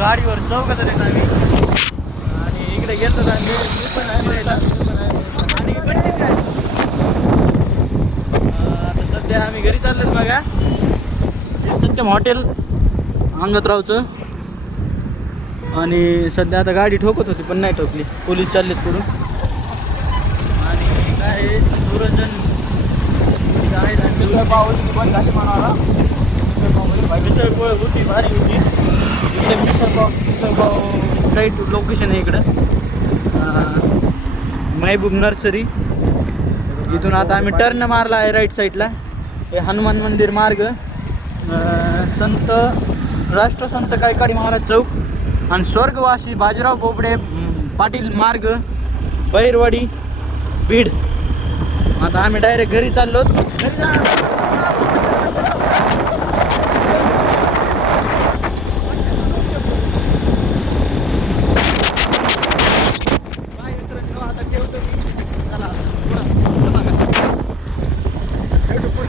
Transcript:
गाडीवर चौकात येत आम्ही आणि इकडे घेतो आम्ही आणि कंटिन्यू काय आता सध्या आम्ही घरी चाललोच बघा. हे सत्यम हॉटेल अंगतरावचं आणि सध्या आता गाडी ठोकत होती पण नाही ठोकली, पोलीस चाललेत पुढून. आणि काय सुरजन मिसळपाव होती, भारी होती इकडे. मिसळपाव राईट लोकेशन आहे इकडं, महबूब नर्सरी. इथून आता आम्ही टर्न मारला आहे राईट साईडला. हे हनुमान मंदिर मार्ग, संत राष्ट्रसंत गायकवाडी महाराज चौक आणि स्वर्गवासी बाजीराव बोबडे पाटील मार्ग, बैरवाडी, बीड. आता आम्ही डायरेक्ट घरी चाललो. घरी जा.